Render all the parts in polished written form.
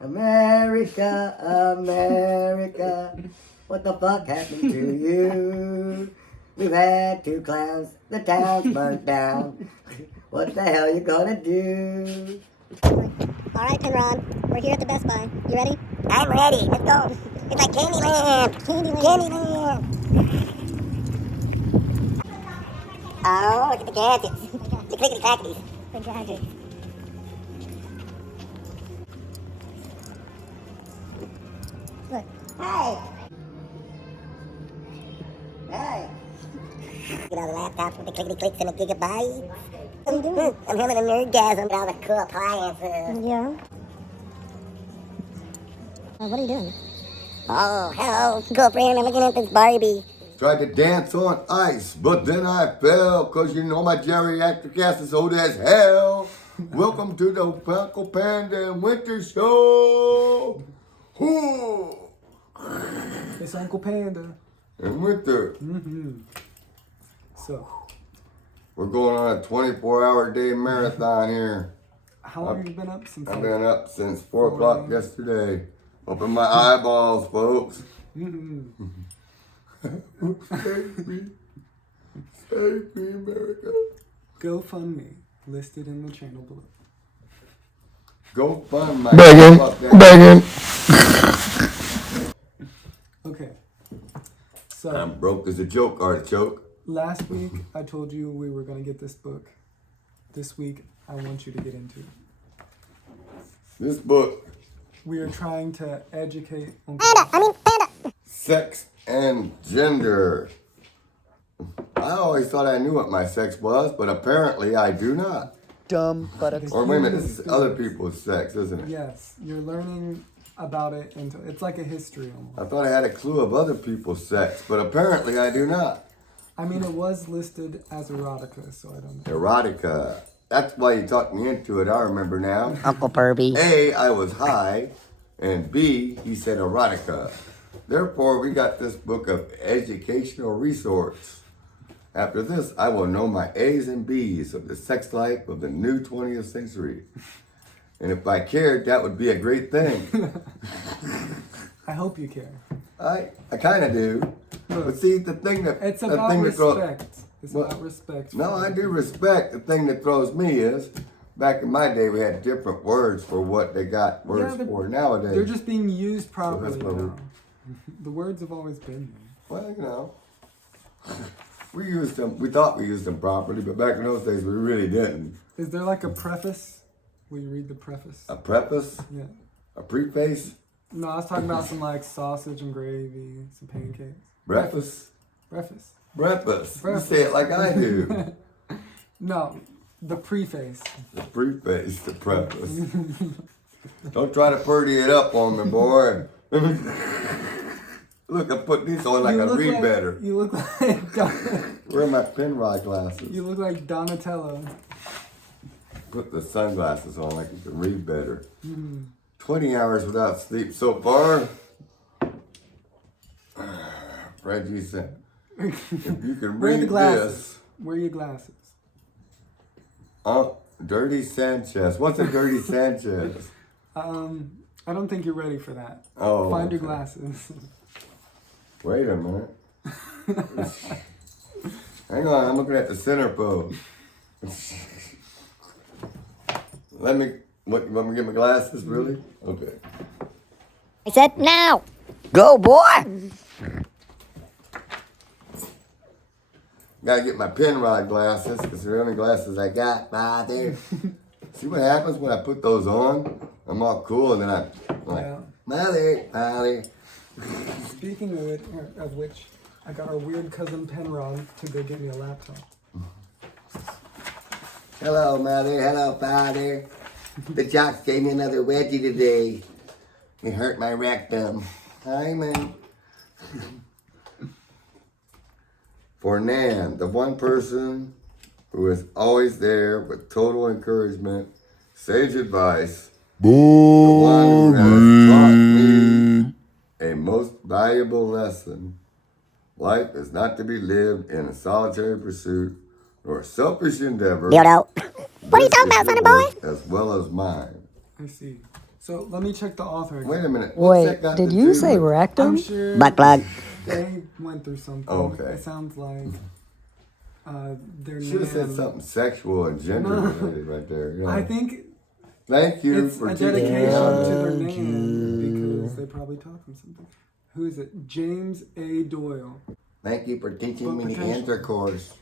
America, America, what the fuck happened to you? We've had 2 clowns, the town's burnt down. What the hell you gonna do? Alright, Penrod, we're here at the Best Buy. You ready? I'm ready. Let's go. It's like Candyland. Candyland. Oh, look at the gadgets. The clickety clackities. The gadgets. Look. Hey. Hey. Get all the laptops with the clickety clicks and the gigabytes. What are you doing? I'm having a nerdgasm with all the cool appliances. Yeah. What are you doing? Oh, hello, girlfriend. I'm looking at this Barbie. Tried to dance on ice, but then I fell, cause you know my geriatric ass is old as hell. Welcome to the Uncle Panda and Winter Show. Ooh. It's Uncle Panda. And Winter. So, We're going on a 24-hour day marathon here. how long have you been up since? I've been up since 4 o'clock yesterday. Open my eyeballs, folks. Save me. Save me, America. Gofundme listed in the channel below. Go fund my Begging. Okay. So I'm broke as a joke, artichoke. last week I told you we were gonna get this book. This week I want you to get into it. This book, We are trying to educate Panda. Sex and Gender. I always thought I knew what my sex was, but apparently I do not. dumb buttocks. Or wait a minute, this is other people's sex, isn't it? Yes, you're learning about it, and it's like a history almost. I thought I had a clue of other people's sex, but apparently I do not. I mean, it was listed as erotica, so I don't know. Erotica. That's why you talked me into it, I remember now. Uncle Perby. A, I was high, and B, he said erotica. Therefore, we got this book of educational resource. After this, I will know my A's and B's of the sex life of the new 20th century. And if I cared, that would be a great thing. I hope you care. I kind of do. But see, the thing that... It's the about thing that throws- respect. It's What? about respect. No, I do respect. The thing that throws me is, back in my day, we had different words for what they got words they're- for nowadays. They're just being used properly that's what now. The words have always been there. Well, you know, we used them. We thought we used them properly, but back in those days, we really didn't. Is there like a preface? Will you read the preface? A preface, Yeah. a preface, No, I was talking about some like sausage and gravy, some pancakes. breakfast, Preface. breakfast. You say it like I do. No, the preface. The preface, the preface. Don't try to purdy it up on me, boy. Look, I put these on like You I look read like- better. You look like Where are my Penrod glasses? you look like Donatello. Put the sunglasses on like you can read better. 20 hours without sleep so far. Reggie said, if you can Wear the read glasses. this. Wear your glasses. Dirty Sanchez. What's a dirty Sanchez? I don't think you're ready for that. Oh, Find your okay. glasses. Wait a minute. Hang on, I'm looking at the center pose. Let me, what, you want me to get my glasses, really? Okay. I said now. Go, boy. Gotta get my Penrod glasses, because they're the only glasses I got. Father. See what happens when I put those on? I'm all cool, and then I'm like, Yeah. Mother. Speaking of which, I got our weird cousin Penrod to go get me a laptop. Hello, Mother. Hello, Father. The jocks gave me another wedgie today. It hurt my rectum. Hi, man. For Nan, the one person who is always there with total encouragement, sage advice, the one who has taught me a most valuable lesson. Life is not to be lived in a solitary pursuit or a selfish endeavor. Dildo. What are you talking about, This is son of boy? yours as well as mine. I see. So let me check the author. Wait a minute. What's that Wait, got did to you do say with- I'm rectum? sure Butt plug. they went through something. Okay. It sounds like their Should have said name. something sexual and gender related right there. Yeah. I think Thank you it's for a teaching me dedication something. to their name because they probably taught them something. Who is it? James A. Doyle. Thank you for teaching me the potential. intercourse.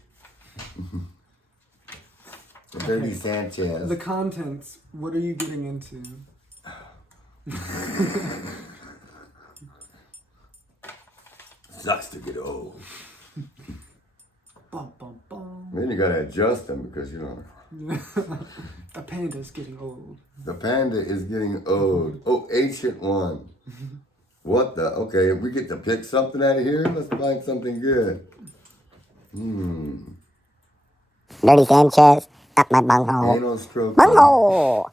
Dirty Sanchez. The contents. What are you getting into? Sucks to get old. Bum, bum, bum. Then you gotta adjust them because you know A panda's getting old. the panda is getting old. Oh, ancient one. What the? Okay, if we get to pick something out of here, let's find something good. Dirty Sanchez, up my bunghole. Anal stroke. Bunghole!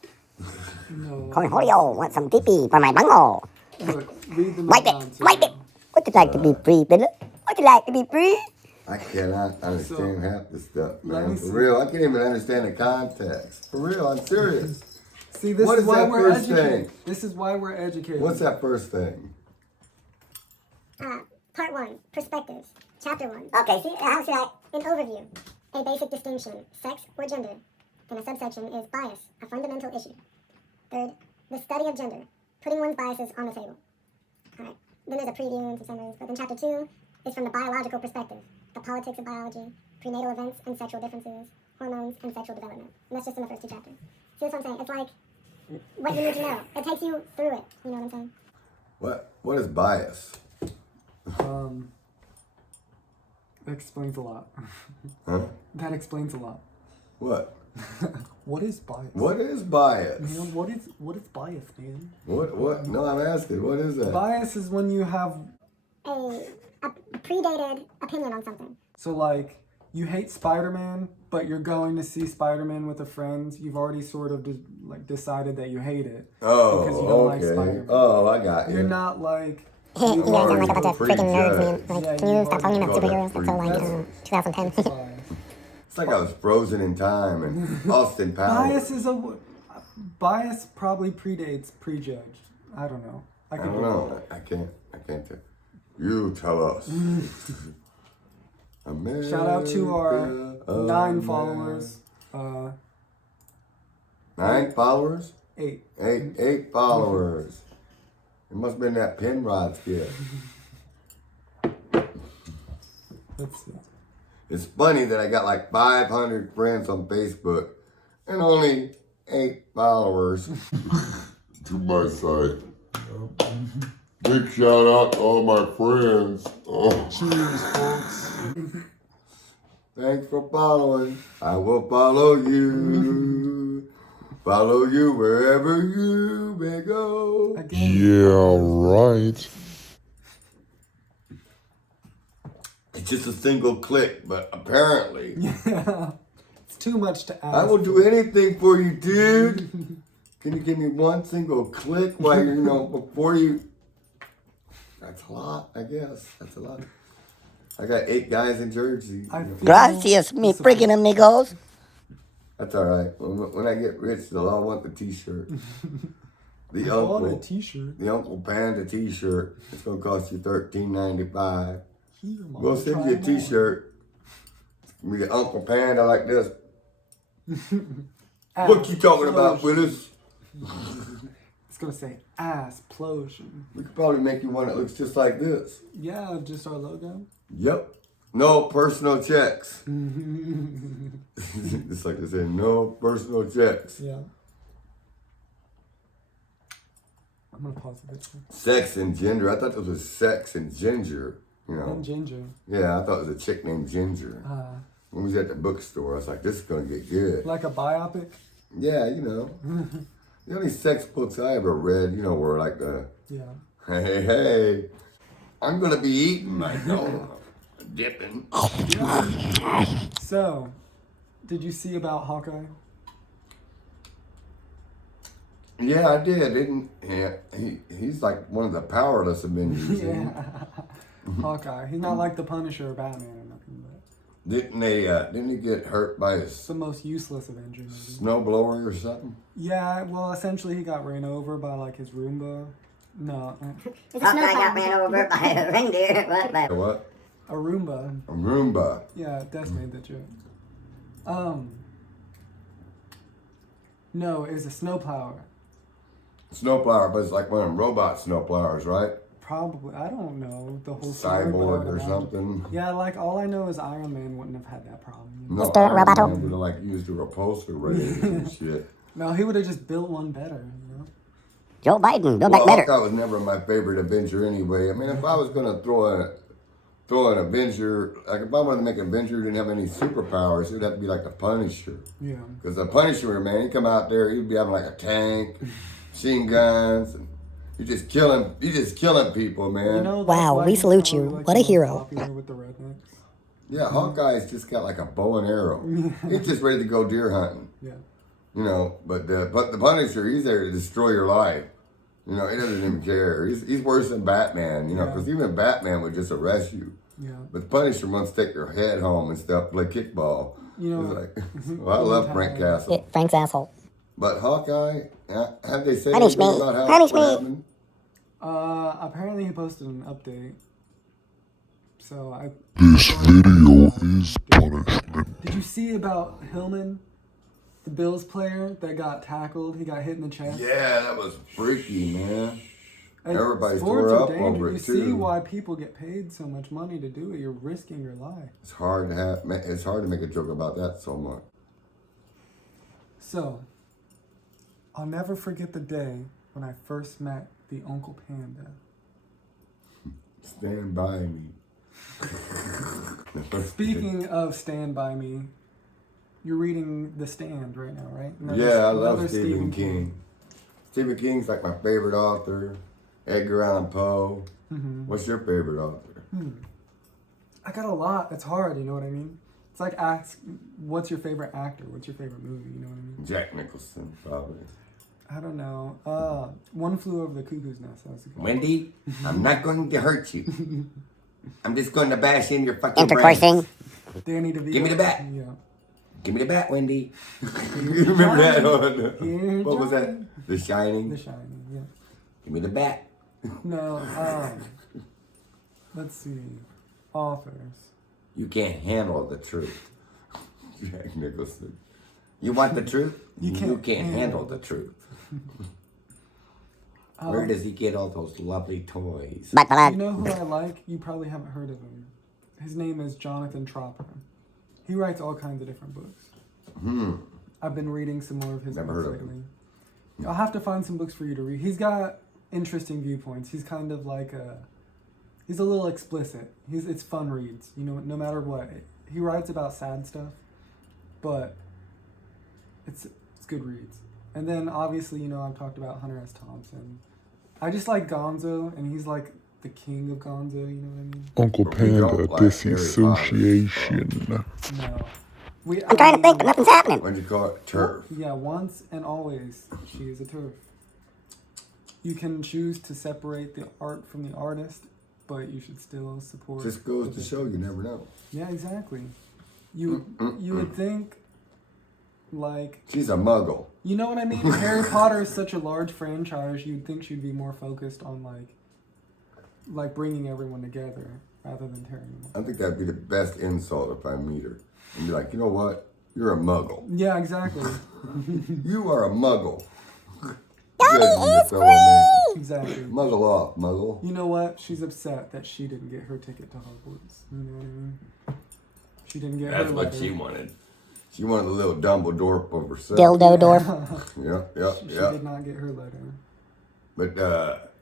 No. Cornholio, want some pee-pee for my bunghole? Look, read them Wipe down it, to wipe me. it. Would you like to be free, Bill? Would you like to be free? I cannot understand half the stuff, let man. me For see. real, I can't even understand the context. For real, I'm serious. See, this What is is why that we're first educated. thing? This is why we're educated. What's that first thing? Part 1, Perspectives. Chapter 1, Okay, see, how should I? an overview. A basic distinction, sex or gender. Then a subsection is bias, a fundamental issue. Third, the study of gender, putting one's biases on the table. Alright, then there's a preview and some summaries, but then chapter 2 is from the biological perspective, the politics of biology, prenatal events and sexual differences, hormones and sexual development. And that's just in the first 2 chapters. See what I'm saying? It's like what you need to know. It takes you through it. You know what I'm saying? What is bias? That explains a lot. Huh? That explains a lot. What? What is bias? What is bias? Man, what is bias, man? What? No, I'm asking. What is that? Bias is when you have A predated opinion on something. so like you hate Spider-Man, but you're going to see Spider-Man with a friend. You've already sort of decided that you hate it because you don't like okay. Spider-Man. Oh, I got you. You're not like You guys sound like a bunch of freaking nerds, man. Yeah, Like, can you you've stop talking about already- superheroes until like That's- 2010? bias. It's like I was frozen in time and Austin Powers. Bias probably predates prejudged. I don't know. I could don't be wrong. know. I can't tell. You tell us. Shout out to our America, 9 followers. 9 followers? 8. 8 followers. It must have been that Penrod skit. Let's see. It's funny that I got like 500 friends on Facebook and only 8 followers. To my site. Big shout out to all my friends. Oh. Cheers, folks. Thanks for following. I will follow you. Follow you wherever you may go. Again, Yeah, right. It's just a single click, but apparently it's too much to ask. I will do anything for you, dude. Can you give me one single click while before you? That's a lot, I guess. That's a lot. I got 8 guys in Jersey. I feel Gracias, mi freaking amigos. That's all right. When I get rich, they'll all want the T-shirt. The on a Uncle, t-shirt. the Uncle Panda T-shirt. It's gonna cost you $13.95. Here, Mom, We'll send try you a them on. T-shirt. It's gonna be the Uncle Panda like this. Ass What you talking about, plosion. Willis? It's gonna say ass plosion. We could probably make you one that looks just like this. Yeah, just our logo. Yep. No personal checks. It's like they say, no personal checks. Yeah. I'm gonna pause the video. Sex and gender. I thought this was sex and ginger. And ginger. Yeah, I thought it was a chick named Ginger. When we was at the bookstore, I was like, this is gonna get good. Like a biopic. Yeah, the only sex books I ever read, were like Yeah. hey, I'm gonna be eating my dipping. So, did you see about Hawkeye? Yeah, I did, didn't? Yeah, he's like one of the powerless Avengers. Yeah. Hawkeye. He's not like the Punisher or Batman or nothing, but Didn't he get hurt by It's the most useless Avenger movie. snowblower or something? Yeah, well, essentially he got ran over by like his Roomba. No, It's a Hawkeye snow got plow. ran over by a reindeer. What? By What? a Roomba. A Roomba. Yeah, Des made that joke. No, it was a snowplower. Snowplower, but it's like one of them robot snowplowers, right? Probably, I don't know the whole story. but I Cyborg would or imagine- something. Yeah, like all I know is Iron Man wouldn't have had that problem. No, Mr. Iron Roboto. Man would have like used a repulsor rays and shit. No, he would have just built one better, you know? Joe Biden, Build Well, Back Better. Hawkeye was never my favorite Avenger anyway. I mean, if I was gonna throw an Avenger, like if I wanted to make an Avenger who didn't have any superpowers, it'd have to be like the Punisher. Yeah. Because the Punisher, man, he'd come out there, he'd be having like a tank, machine guns, and you're just killing people, man. You know, that's Wow, why we he's salute probably, you. like, What the a most hero. popular with the rednecks. Yeah, Hawkeye's just got like a bow and arrow. He's just ready to go deer hunting. Yeah. You know, but the Punisher, he's there to destroy your life. You know, he doesn't even care. He's worse than Batman, you know, Yeah. because even Batman would just arrest you. Yeah. But the Punisher wants to take your head home and stuff, play kickball. You know, It's like, well, I love Frank Castle. Yeah, Frank's asshole. But Hawkeye, have they said Punish anything me. about how Punish what me. happened? apparently he posted an update. So I This video is punishment. did you see about Hillman, the Bills player that got tackled? He got hit in the chest. Yeah, that was freaky, man. And Everybody's sports tore are up dangerous. over it, You see too. why people get paid so much money to do it. You're risking your life. It's hard to make a joke about that so much. So, I'll never forget the day when I first met the Uncle Panda. Stand by me. Speaking of Stand By Me, you're reading The Stand right now, right? Yeah, I another love Stephen King. Stephen King's like my favorite author. Edgar Allan Poe. What's your favorite author? I got a lot. It's hard, you know what I mean? It's like ask, what's your favorite actor? What's your favorite movie? You know what I mean? Jack Nicholson, probably. I don't know. One Flew Over the Cuckoo's Nest. That was a good one. Wendy, I'm not going to hurt you. I'm just going to bash in your fucking Intercoursing. Danny DeVito. Give me the bat. Yeah. Give me the bat, Wendy. You remember that on Here, what was Johnny. that? The Shining. The Shining, yeah. Give me the bat. No, let's see. Authors. You can't handle the truth. Jack Nicholson. You want the truth? You can't handle the truth. Where does he get all those lovely toys? Back You plug. know who I like? You probably haven't heard of him. His name is Jonathan Tropper. He writes all kinds of different books. I've been reading some more of his Never books heard of lately. I'll have to find some books for you to read. He's got interesting viewpoints. He's kind of like he's a little explicit. It's fun reads, you know, no matter what. He writes about sad stuff, but it's good reads. And then obviously, you know, I've talked about Hunter S. Thompson. I just like Gonzo, and he's like the king of Gonzo, you know what I mean? Uncle But we don't Panda like Harry disassociation. No. I'm trying to think, but nothing's happening. What do you call it? Turf. Yeah, once and always, she is a turf. You can choose to separate the art from the artist, but you should still support. Just goes the to show you never know. Yeah, exactly. You would think, like, She's a muggle. you know what I mean? Harry Potter is such a large franchise. You'd think she'd be more focused on like bringing everyone together rather than tearing them I apart. think that'd be the best insult if I meet her. And be like, you know what? You're a muggle. Yeah, exactly. You are a muggle. Daddy is free! Exactly. Muggle off, muggle. You know what? She's upset that she didn't get her ticket to Hogwarts. You know what I mean? She didn't get That's her what letter. she wanted. She wanted a little Dumbledore of herself. Dildo Dorf. Yeah. She did not get her letter. But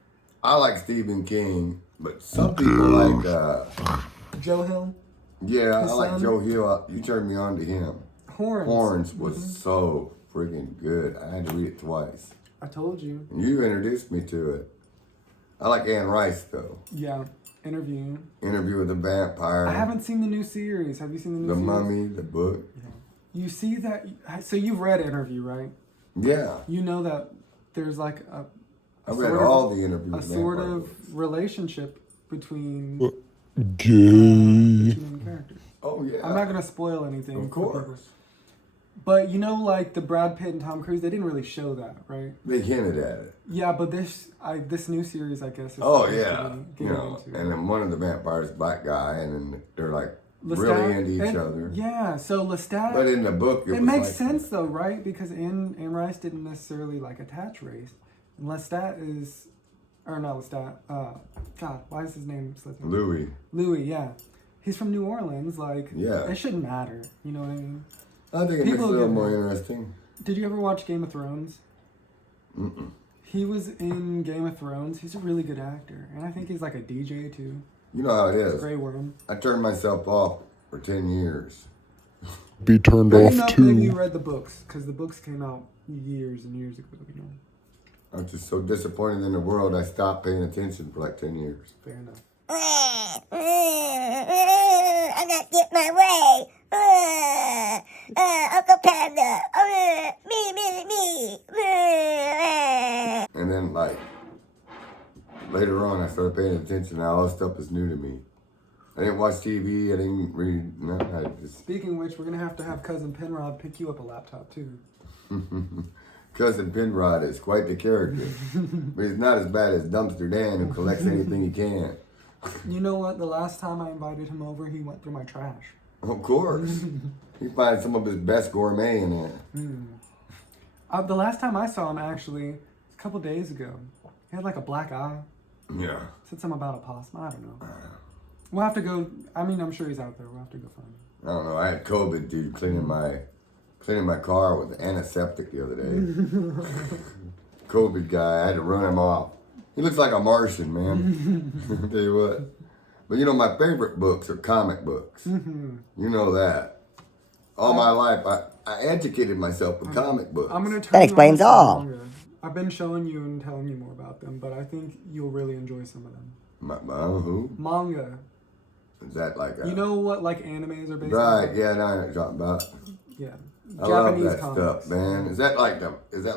I like Stephen King, but some people like Joe Hill? yeah, His I like son? Joe Hill. You turned me on to him. Horns. Horns was so freaking good. I had to read it twice. I told you. And you introduced me to it. I like Anne Rice though. Yeah. Interview. Interview with the Vampire. I haven't seen the new series. Have you seen the new The series? Mummy, the book. You see that? So you've read Interview, right? Yeah. You know that there's like I read sort of- all the interviews a with sort Vampire of books. relationship between Gay. two main characters. Oh yeah. I'm not gonna spoil anything. Of for people. course. But you know, like the Brad Pitt and Tom Cruise, they didn't really show that, right? They hinted at it. Yeah, but this new series, I guess. Is Oh supposed yeah. to be You getting know, into. and then one of the vampires, black guy, and then they're like Lestat, really into each and- other. Yeah, so Lestat. But in the book, it was makes like sense though, right? Because Anne Rice didn't necessarily like attach race. And Lestat is, or not Lestat. God, why is his name slipping? Louis. Louis, yeah. He's from New Orleans. Like, Yeah. it shouldn't matter. You know what I mean? I think it makes it a People little get- more interesting. Did you ever watch Game of Thrones? Mm-mm. He was in Game of Thrones. He's a really good actor, and I think he's like a DJ too. You know how it is. Grey Worm. I turned myself off for 10 years. Be turned Good off enough that you too. read the books, because the books came out years and years ago. You know, I'm just so disappointed in the world, I stopped paying attention for like 10 years. fair enough. I'm not getting my way. Uncle Panda. Me. And then, like, later on, I started paying attention. Now all this stuff is new to me. I didn't watch TV. I didn't read. No, I just. Speaking of which, we're gonna have to have cousin Penrod pick you up a laptop too. Cousin Penrod is quite the character. But he's not as bad as Dumpster Dan, who collects anything he can. You know what? The last time I invited him over, he went through my trash. Of course. He finds some of his best gourmet in there. The last time I saw him, actually, a couple days ago, he had like a black eye. Yeah. Said something about a possum. I don't know. We'll have to go. I mean, I'm sure he's out there. We'll have to go find him. I don't know. I had COVID, dude, cleaning my car with antiseptic the other day. COVID guy, I had to run him off. He looks like a Martian, man. I'll tell you what. But you know, my favorite books are comic books. You know that. All my life, I educated myself with comic books. I'm gonna turn That you explains on to all. manga. I've been showing you and telling you more about them, but I think you'll really enjoy some of them. Who? Manga. Is that like a... You know what like animes are based Right, on? yeah, I know what you're talking about. Yeah. I love Japanese that comics. stuff, man. Is that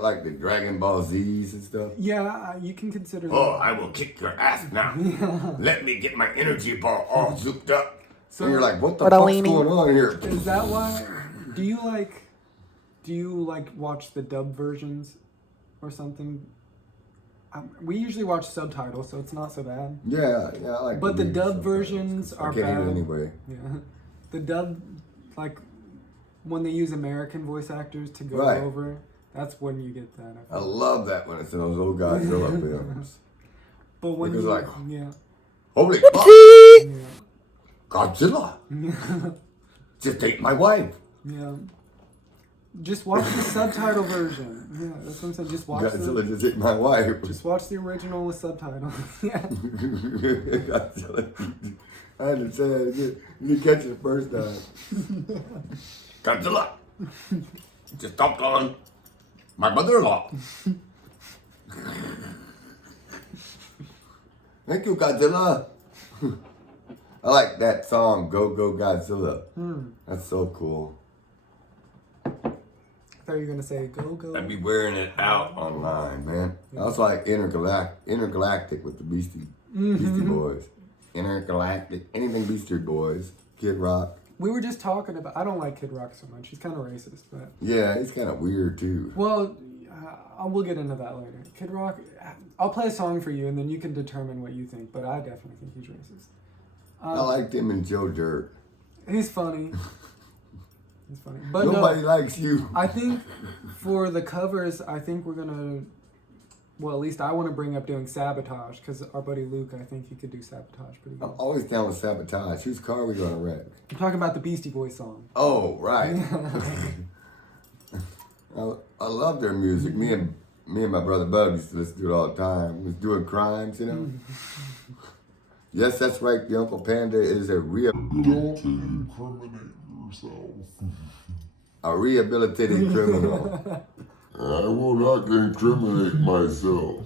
like the Dragon Ball Z's and stuff? Yeah, you can consider that. Oh, I will kick your ass now. Let me get my energy ball all zooped up. So And you're like, what the What a fuck's weenie. going on here? is that why? Do you like watch the dub versions or something? We usually watch subtitles, so it's not so bad. Yeah, I like But the read dub sometimes. versions I are can't bad. hear it anyway. Yeah, the dub, like when they use American voice actors to go Right. over, that's when you get that. I love that when it's in those old Godzilla films. But when Because you, like, yeah, holy fuck, yeah, Godzilla just ate my wife. yeah. Just watch the subtitle version. Yeah, that's what I'm saying. Just watch Godzilla just ate my wife. Just watch the original with subtitles. Yeah. Godzilla. I had to say it again. You didn't catch it the first time. Godzilla just stomped on my mother-in-law. Thank you, Godzilla. I like that song, Go Go Godzilla. That's so cool. I thought you were gonna say go go. I'd be wearing it out online, man. I was like intergalactic with the Beastie Boys. Intergalactic, anything Beastie Boys, Kid Rock. We were just talking about. I don't like Kid Rock so much. He's kind of racist, but Yeah, he's kind of weird too. well, we'll get into that later. Kid Rock. I'll play a song for you, and then you can determine what you think. But I definitely think he's racist. I liked him in Joe Dirt. He's funny. He's funny, but Nobody no. likes you. I think for the covers, I think we're gonna. Well, at least I want to bring up doing Sabotage because our buddy Luke, I think he could do Sabotage pretty good. I'm always down with Sabotage. Whose car are we gonna wreck? I'm talking about the Beastie Boys song. Oh, right. I love their music. Me and my brother Bub used to listen to it all the time. Was doing crimes, you know. Yes, that's right. The Uncle Panda is a Don't incriminate yourself. rehabilitated criminal. I will not incriminate myself.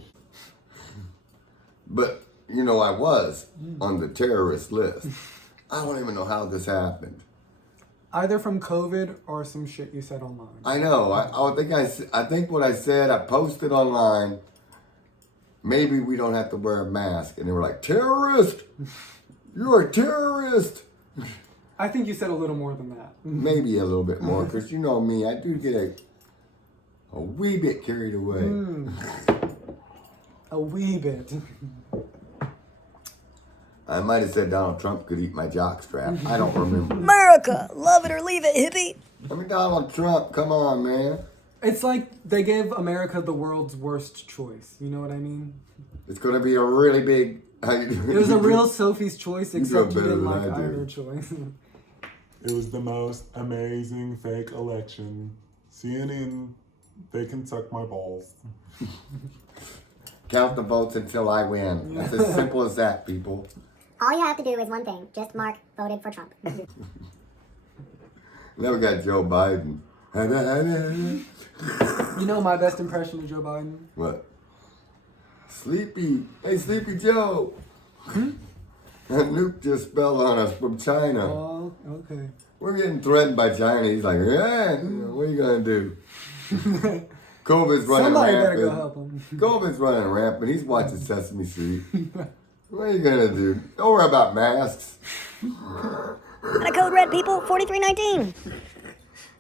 But you know, I was on the terrorist list. I don't even know how this happened. Either from COVID or some shit you said online. I know. I think what I said, I posted online. Maybe we don't have to wear a mask, and they were like, "Terrorist! You're a terrorist!" I think you said a little more than that. Maybe a little bit more, because you know me, I do get a wee bit carried away. A wee bit. I might have said Donald Trump could eat my jockstrap. I don't remember. America, love it or leave it, hippie. I mean, Donald Trump, come on, man. It's like they gave America the world's worst choice. You know what I mean? It's going to be a really big... It was a real Sophie's choice, except you better didn't than like I do. either choice. It was the most amazing fake election. CNN, they can suck my balls. Count the votes until I win. It's as simple as that, people. All you have to do is one thing. Just mark voted for Trump. Now we got Joe Biden. You know my best impression of Joe Biden? What? Sleepy. Hey, Sleepy Joe. That nuke just fell on us from China. Oh, okay. We're getting threatened by China. He's like, yeah, what are you going to do? COVID's running Somebody better rampant. go help him. COVID's running rampant. He's watching Sesame Street. What are you going to do? Don't worry about masks. And a code red, people, 4319.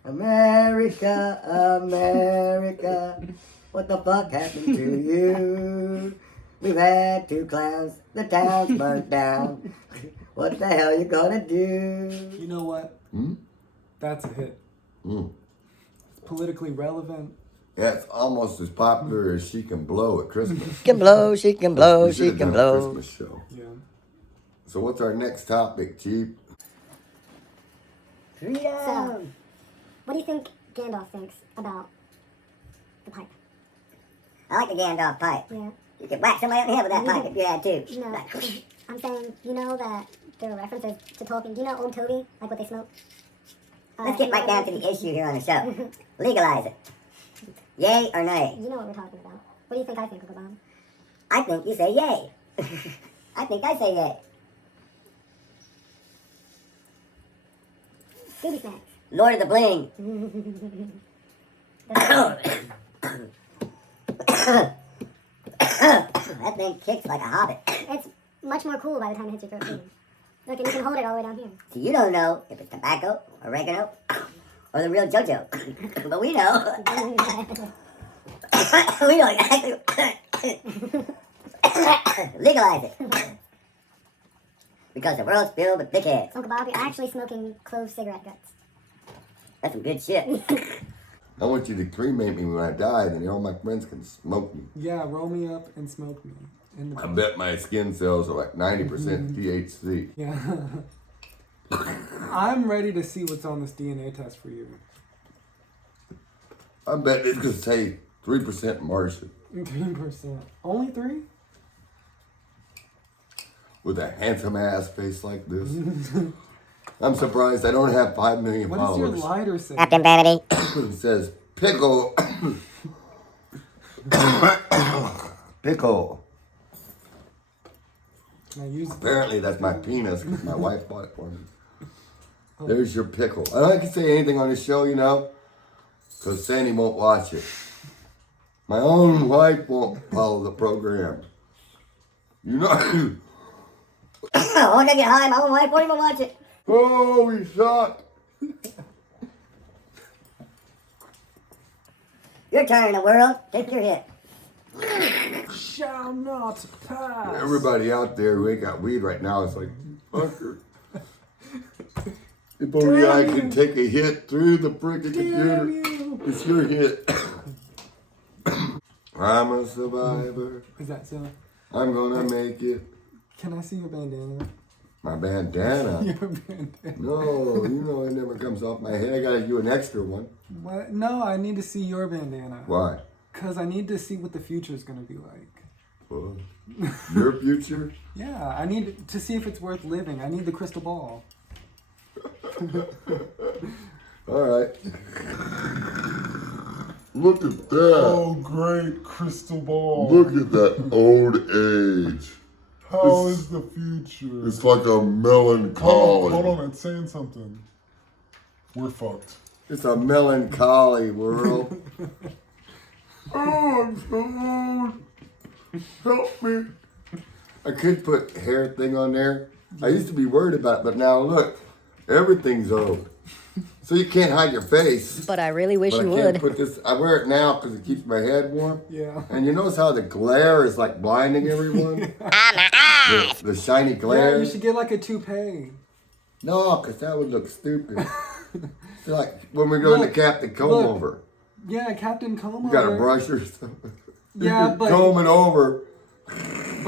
America, America, what the fuck happened to you? We've had 2 clowns, the town's burnt down. What the hell you gonna do? You know what? That's a hit. It's politically relevant. Yeah, it's almost as popular as She Can Blow at Christmas. She can blow, she can blow, We she should've can done a blow. Christmas show. Yeah. So what's our next topic, Chief? So, what do you think Gandalf thinks about the pipe? I like the Gandalf pipe. Yeah. You could whack somebody on the head with that pipe if you had to. No, I'm saying, you know that there are references to Tolkien. Do you know Old Toby? Like what they smoke? Let's get right down to the issue here on the show. Legalize it. Yay or nay? You know what we're talking about. What do you think I think, Uncle Bob? I think you say yay. I think I say yay. Booby snacks. Lord of the Bling. That thing kicks like a hobbit. It's much more cool by the time it hits your throat. Too. Look, and you can hold it all the way down here. So you don't know if it's tobacco, oregano, or the real JoJo. But we know. We know exactly. Legalize it. Because the world's filled with dickheads. Uncle Bob, you're actually smoking clove cigarette guts. That's some good shit. I want you to cremate me when I die, then all my friends can smoke me. Yeah, roll me up and smoke me. In the I bet my skin cells are like 90% THC. Yeah. I'm ready to see what's on this DNA test for you. I bet it's going to say 3% Martian. 3%. Only 3? With a handsome ass face like this. I'm surprised I don't have 5 million What does your followers. lighter say? Captain Vanity. It says pickle. Pickle. Can I use Apparently that's my penis because my wife bought it for me. There's your pickle. I don't can say anything on this show, you know, because Sandy won't watch it. My own wife won't follow the program. You know. I want to get high. My own wife won't even watch it. Oh, we suck. Your turn in the world. Take your hit. shall not pass. Everybody out there who ain't got weed right now is like, fucker. If only I can take a hit through the freaking computer. It's your hit. I'm a survivor. Is that so? I'm gonna make it. Can I see your bandana? My bandana. Your bandana. No, you know it never comes off my head. I gotta do an extra one. What? No, I need to see your bandana. Why? Because I need to see what the future's going to be like. Well, your future? Yeah, I need to see if it's worth living. I need the crystal ball. All right. Look at that. Oh, great crystal ball. Look at that old age. How is the future? It's like a melancholy. Hold on, it's saying something. We're fucked. It's a melancholy world. Oh, I'm so old. Help me. I could put hair thing on there. I used to be worried about it, but now look. Everything's old. So you can't hide your face. But I really wish But you I can't would. put this. I wear it now because it keeps my head warm. Yeah. And you notice how the glare is like blinding everyone? the shiny Yeah, glare. you should get like a toupee. No, because that would look stupid. It's like when we go to Look, Captain Comb look. Over. Yeah, Captain Como. You got a brush or something. Yeah, but Comb it over.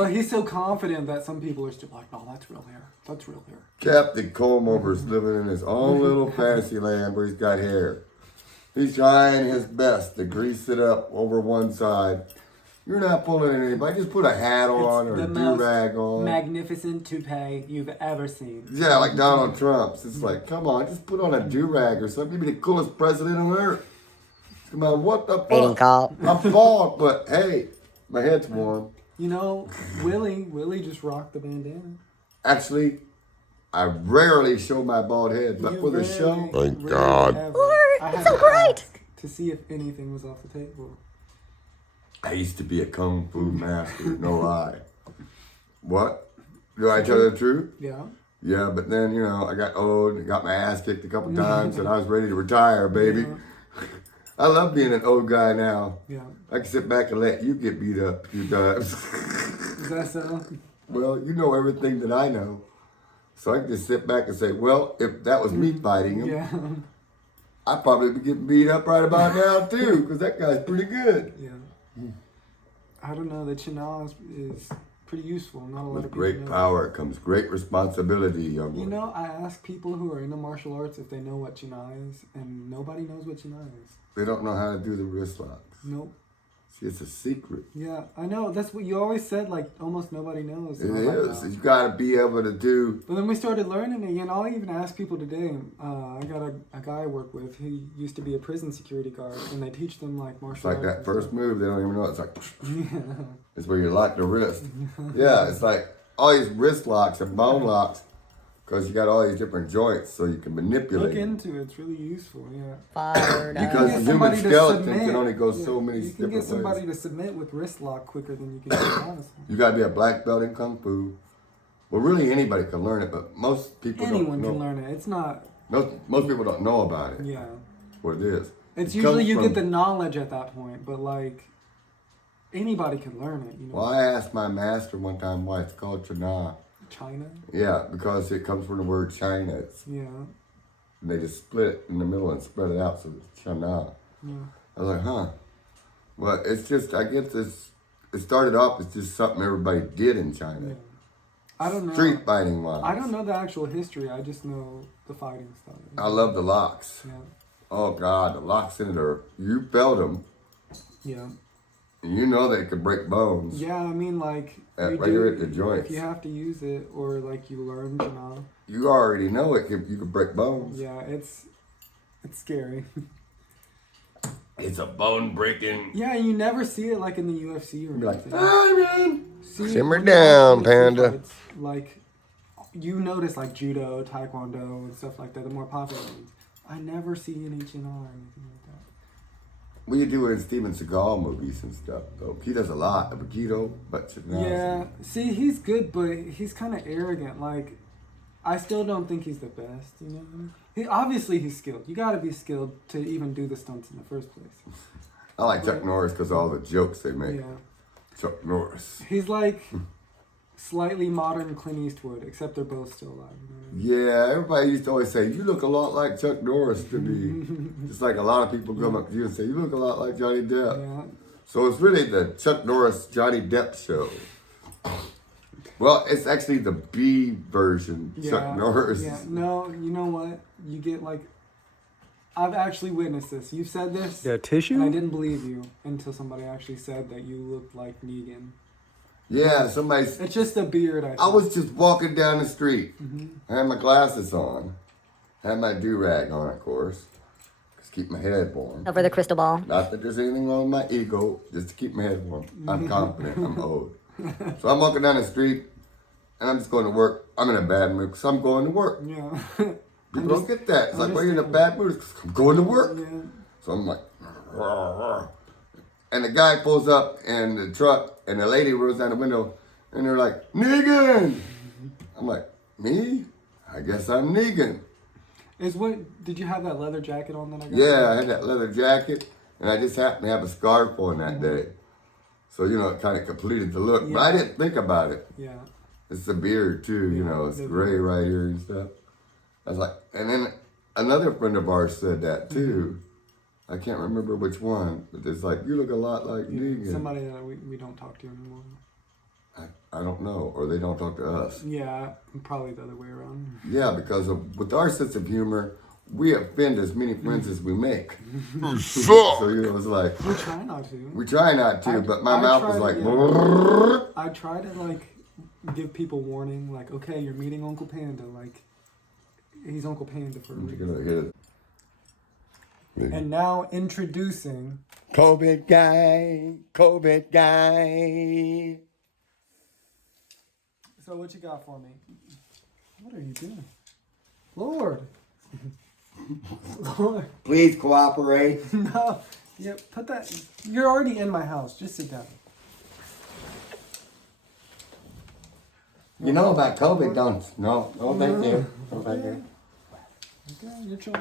he's so confident that some people are still like, no, that's real hair. That's real hair. Captain Comb Over's living in his own little fantasy land where he's got hair. He's trying his best to grease it up over one side. You're not pulling anybody. Just put a hat on or the a most do-rag on. magnificent toupee you've ever seen. Yeah, like Donald Trump's. It's like, come on, just put on a do-rag or something. You'd be the coolest president on earth. Come on, what the Meeting fuck? call. I'm bald, but hey, my head's warm. You know, Willie just rocked the bandana. Actually, I rarely show my bald head, but for the show, Thank God. I had so to bright. ask to see if anything was off the table. I used to be a kung fu master, no lie. What? Do I tell the truth? Yeah. Yeah, but then, I got old and got my ass kicked a couple times and I was ready to retire, baby. I love being an old guy now. Yeah. I can sit back and let you get beat up a few times. Is that so? Well, you know everything that I know. So I can just sit back and say, well, if that was me fighting him, Yeah. I'd probably be getting beat up right about now too, because that guy's pretty good. Yeah. I don't know. The China is pretty useful. Not a lot With of people great know. power comes great responsibility, young You one. know, I ask people who are into martial arts if they know what China is, and nobody knows what China is. They don't know how to do the wrist locks. Nope. See, it's a secret. Yeah, I know. That's what you always said. Like almost nobody knows. It And I'm like, is. "Wow." You got to be able to do. But then we started learning it, and I'll even ask people today. I got a guy I work with. He used to be a prison security guard, and they teach them like It's martial like arts. that and first stuff. move. They don't even know. It's like Yeah. it's where you lock the wrist. Yeah, it's like all these wrist locks and bone locks, because you got all these different joints, so you can manipulate. Look them. into it. It's really useful. Yeah. Fired up. Because You the can human get somebody to skeleton submit. can only go Yeah, so many You can different get somebody ways. to submit with wrist lock quicker than you can get honestly. You got to be a black belt in kung fu. Well, really anybody can learn it, but most people Anyone don't know. can learn it. It's not. Most people don't know about it. Yeah. What it is. It's It usually comes you from- get the knowledge at that point, but like anybody can learn it. You know. Well, I asked my master one time why it's called China. China. Yeah, because it comes from the word China. Yeah. And they just split it in the middle and spread it out, so it's China. Yeah. I was like, huh. Well, it's just, I guess it started off as just something everybody did in China. Yeah. I don't know. Street fighting wise. I don't know the actual history. I just know the fighting stuff. I love the locks. Yeah. Oh, God, the locks in it are, you felt them, Yeah. and you know they could break bones. Yeah. I mean, like Right you here do, at the joints. if you have to use it, or like you learn, you know. You already know it. You could break bones. Yeah. It's scary. It's a bone breaking. Yeah, you never see it like in the UFC or Be like, anything. "Ah, man." See, Simmer when you down, actually see Panda. fights, like, you notice like judo, taekwondo, and stuff like that, the more popular ones. I never see any China or anything like that. What you do in Steven Seagal movies and stuff, though. He does a lot of Aikido, but Yeah, see, he's good, but he's kind of arrogant. Like, I still don't think he's the best, you know? Obviously, he's skilled. You gotta be skilled to even do the stunts in the first place. I like Chuck Norris because of all the jokes they make. Yeah. Chuck Norris. He's like slightly modern Clint Eastwood, except they're both still alive. You know what I mean? Yeah, everybody used to always say, you look a lot like Chuck Norris to me. Just like a lot of people come up to you and say, you look a lot like Johnny Depp. Yeah. So it's really the Chuck Norris, Johnny Depp show. Well, it's actually the B version, Chuck Norris. Yeah, no, you know what? You get like, I've actually witnessed this. You said this, and I tissue? didn't believe you until somebody actually said that you looked like Negan. Yeah, somebody. It's just a beard. I was just walking down the street. Mm-hmm. I had my glasses on. I had my do-rag on, of course. Just keep my head warm. Over the crystal ball. Not that there's anything wrong with my ego, just to keep my head warm. I'm confident, I'm old. So I'm walking down the street, and I'm just going to work. I'm in a bad mood, because I'm going to work. Yeah. People don't get that. It's like, why are you in a bad mood? Because I'm going to work. Yeah. So I'm like, "Rah, rah." And the guy pulls up in the truck, and the lady rolls down the window, and they're like, Negan! I'm like, me? I guess I'm Negan. Did you have that leather jacket on that I got? Yeah, I had that leather jacket, and I just happened to have a scarf on that day. So, you know, it kind of completed the look. But I didn't think about it. Yeah. It's the beard, too, you know, it's gray right here and stuff. I was like, and then another friend of ours said that, too. I can't remember which one, but it's like, you look a lot like Negan. Somebody that we don't talk to anymore. I don't know, or they don't talk to us. Yeah, probably the other way around. Yeah, because with our sense of humor, we offend as many friends as we make. So, you know, it's like... We try not to. We try not to, but my mouth was like... I try to, like, give people warning, like, okay, you're meeting Uncle Panda, like, he's Uncle Panda for a reason. And now introducing... COVID guy. So what you got for me? What are you doing? Lord. Lord. Please cooperate. No. Yeah, put that. You're already in my house. Just sit down. You know about COVID, don't you? No, thank you. No, thank you. Okay, your choice.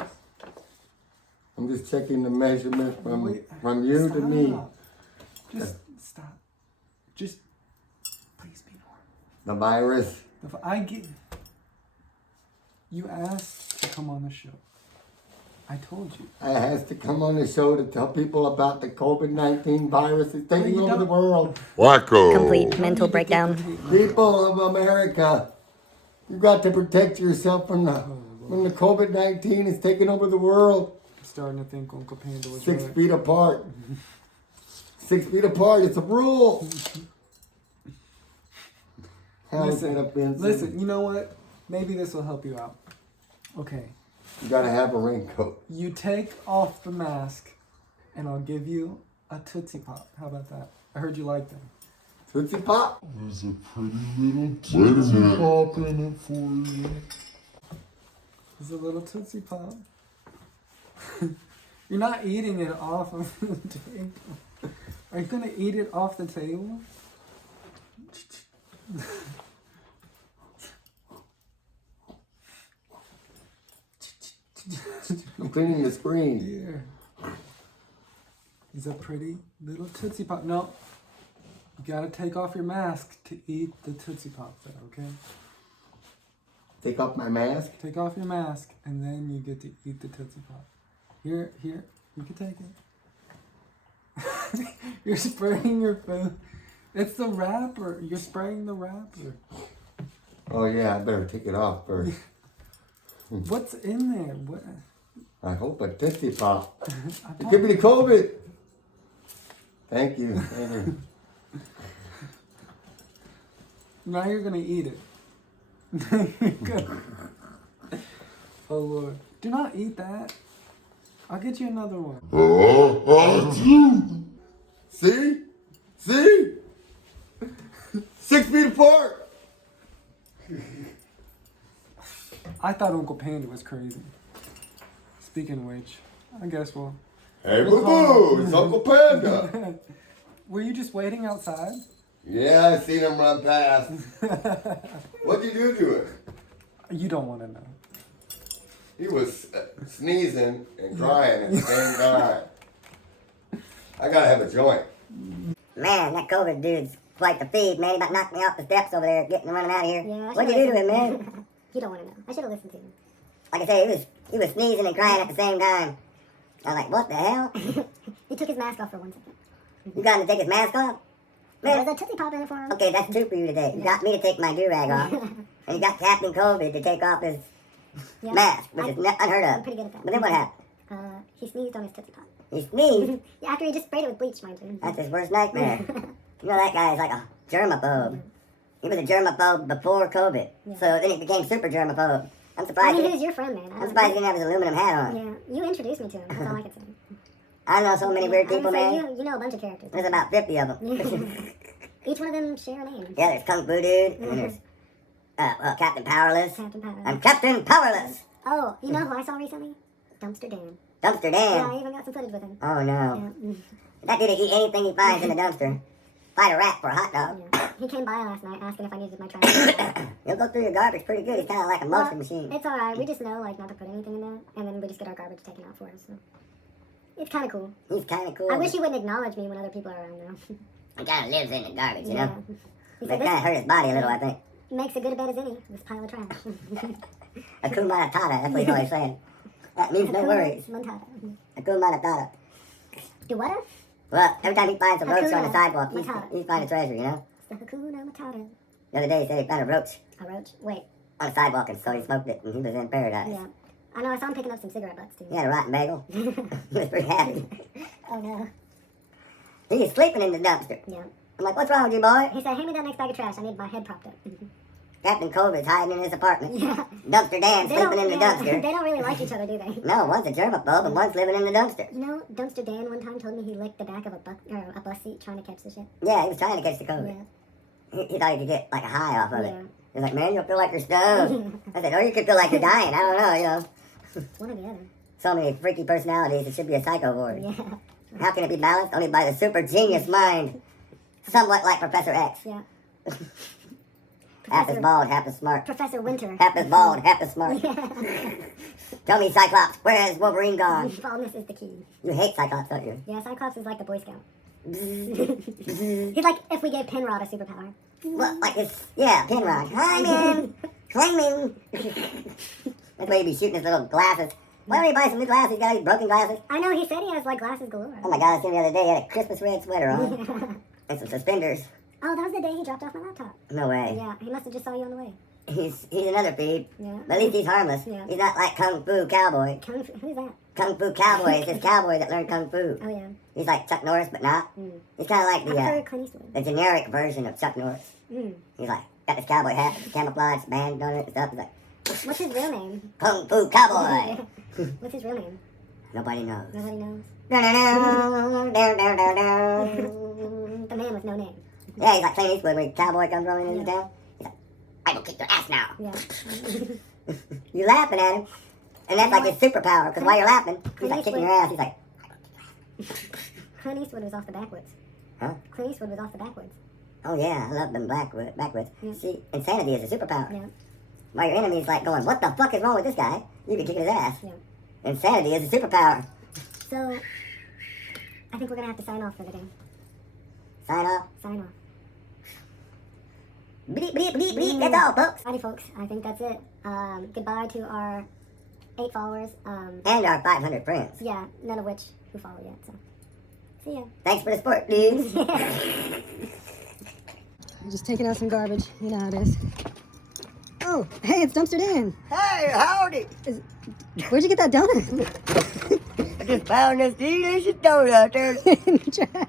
I'm just checking the measurement from you to me. Just stop. Just please be normal. The virus. If you asked to come on the show. I told you. I has to come on the show to tell people about the COVID-19 virus that's taking over the world. Wacko. Complete mental breakdown. People of America, you got to protect yourself from the COVID-19 is taking over the world. I'm starting to think Uncle Panda was 6 right. feet apart. 6 feet apart. It's a rule. Listen, you know what? Maybe this will help you out. Okay. You gotta have a raincoat. You take off the mask, and I'll give you a Tootsie Pop. How about that? I heard you like them. Tootsie Pop? There's a pretty little Tootsie Pop in it for you. There's a little Tootsie Pop. You're not eating it off of the table. Are you gonna eat it off the table? I'm cleaning the screen. Yeah. It's a pretty little Tootsie Pop. No. You gotta take off your mask to eat the Tootsie Pop there, okay? Take off my mask. Take off your mask, and then you get to eat the Tootsie Pop. Here, you can take it. You're spraying your food. It's the wrapper. You're spraying the wrapper. Oh yeah, I better take it off first. What's in there? What? I hope a Tootsie Pop. It could be the COVID. Thank you. Thank you. Now you're gonna eat it. Oh Lord. Do not eat that. I'll get you another one. See? See? 6 feet apart. I thought Uncle Panda was crazy. Speaking of which, I guess we'll... Hey, boo-boo, it's Uncle Panda. Were you just waiting outside? Yeah, I seen him run past. What'd you do to it? You don't want to know. He was sneezing and crying at the same time. I gotta have a joint. Man, that COVID dude's quite the feed, man. He about knocked me off the steps over there, running out of here. Yeah, What'd you do to him, man? You don't want to know. I should have listened to you. Like I said, he was sneezing and crying at the same time. I was like, what the hell? He took his mask off for 1 second. You got him to take his mask off? There's a Tootsie Pop in it for him. Okay, that's two for you today. You got me to take my do-rag off. And you got Captain COVID to take off his mask, which is unheard of. I'm pretty good at that. But then what happened? He sneezed on his Tootsie Pop. He sneezed? Yeah, after he just sprayed it with bleach, mind you. That's his worst nightmare. You know, that guy is like a germaphobe. He was a germaphobe before COVID. Yeah. So then he became super germaphobe. I'm I surprised. mean, he was your friend, man. I'm surprised he didn't have his aluminum hat on. Yeah, you introduced me to him. That's all I can say. I know so many weird people, man. You know a bunch of characters. There's about 50 of them. Each one of them share a name. Yeah, there's Kung Fu Dude, and then there's Captain Powerless. Captain Powerless. I'm Captain Powerless! Oh, you know who I saw recently? Dumpster Dan. Dumpster Yeah, Dan. I even got some footage with him. Oh no. Yeah. That dude will eat anything he finds in the dumpster. Fight a rat for a hot dog. Yeah. He came by last night asking if I needed my trash. He'll go through your garbage pretty good. He's kind of like a Well, motion machine. It's alright. We just know like not to put anything in there, and then we just get our garbage taken out for us. So. It's kind of cool. He's kind of cool. I wish he wouldn't acknowledge me when other people are around though. He kind of lives in the garbage, you Yeah. know? He But said it kind of hurt his body a little, I think. this makes a good bed as any, this pile of trash. Akuma Matata, that's what he's always saying. That means no worries. Matata. Akuma Matata. Do what? Well, every time he finds a roach on the Hakuna sidewalk, Matata. he's finding a treasure, you know? It's the Hakuna Matata. The other day he said he found a roach A roach? Wait. on the sidewalk, and so he smoked it, and he was in paradise. Yeah. I know, I saw him picking up some cigarette butts too. He had a rotten bagel. He was pretty happy. Oh no. He was sleeping in the dumpster. Yeah. I'm like, what's wrong with you, boy? He said, hand me that next bag of trash. I need my head propped up. Captain COVID's hiding in his apartment. Yeah. Dumpster Dan They sleeping don't, in the yeah, dumpster. they don't really like each other, do they? No, one's a germaphobe and one's living in the dumpster. You know, Dumpster Dan one time told me he licked the back of a bus seat trying to catch the shit. Yeah, he was trying to catch the COVID. Yeah. He thought he could get like a high off of it. Yeah. He's like, man, you'll feel like you're stoned. I said, or you could feel like you're dying. I don't know, you know. It's one or the other. So many freaky personalities, it should be a psycho ward. Yeah. How can it be balanced? Only by the super genius mind. Somewhat like Professor X. Yeah. Half as bald, half as smart. Professor Winter. Half as bald, half as smart. Yeah. Tell me, Cyclops, where has Wolverine gone? Baldness is the key. You hate Cyclops, don't you? Yeah, Cyclops is like the Boy Scout. He's like if we gave Penrod a superpower. Well, like it's, yeah, Penrod. Climbing! Climbing! That's why he'd be shooting his little glasses. Why don't he buy some new glasses? He's got these broken glasses. I know, he said he has like glasses galore. Oh my god, I seen him the other day. He had a Christmas red sweater on. And some suspenders. Oh, that was the day he dropped off my laptop. No way. Yeah, he must have just saw you on the way. He's another feed. Yeah. But at least he's harmless. Yeah. He's not like Kung Fu Cowboy. Who's that? Kung Fu Cowboy is this cowboy that learned Kung Fu. Oh, yeah. He's like Chuck Norris, but not. Mm. He's kind of like I prefer the Clint Eastwood. the generic version of Chuck Norris. Mm. He's like, got this cowboy hat, camouflage band on it and stuff. He's like, What's his real name? Kung Fu Cowboy. What's his real name? Nobody knows. Nobody knows. Yeah, The man with no name. he's like Clint Eastwood when a cowboy comes rolling into town. He's like, I will kick your ass now. Yeah. You're laughing at him. And that's like his superpower, because while you're laughing, he's Clint like kicking your Eastwood. ass. He's like, Clint Eastwood was off the backwoods. huh? Clint Eastwood was off the backwoods. Oh yeah, I love them backwoods. Yeah. See, insanity is a superpower. Yeah. While your enemy's like going, what the fuck is wrong with this guy? You can kick his ass. Yeah. Insanity is a superpower. So, I think we're gonna have to sign off for the day. Sign off. Sign off. Bleep, bleep, bleep, bleep. That's all, folks. Alrighty, folks. I think that's it. Goodbye to our 8 followers. And our 500 friends. Yeah, none of which who follow yet. So, see ya. Thanks for the support, dudes. I'm just taking out some garbage. You know how it is. Oh, hey, it's Dumpster Dan. Hey, howdy. Where'd you get that donut? I just found this delicious donut out there. In the trash.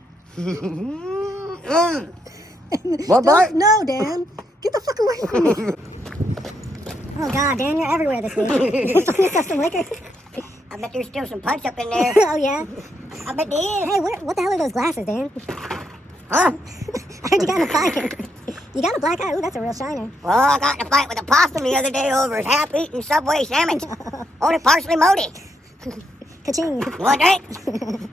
What bite? No, Dan. Get the fuck away from me. Oh, God, Dan, you're everywhere this week. Find yourself some liquor. I bet there's still some punch up in there. Oh, yeah? I bet there is. Hey, what the hell are those glasses, Dan? Huh? I heard you got in a fight. You got a black eye. Ooh, that's a real shiner. Well, I got in a fight with a possum the other day over his half-eaten Subway sandwich. Only partially moldy. Ka-ching. Want a drink?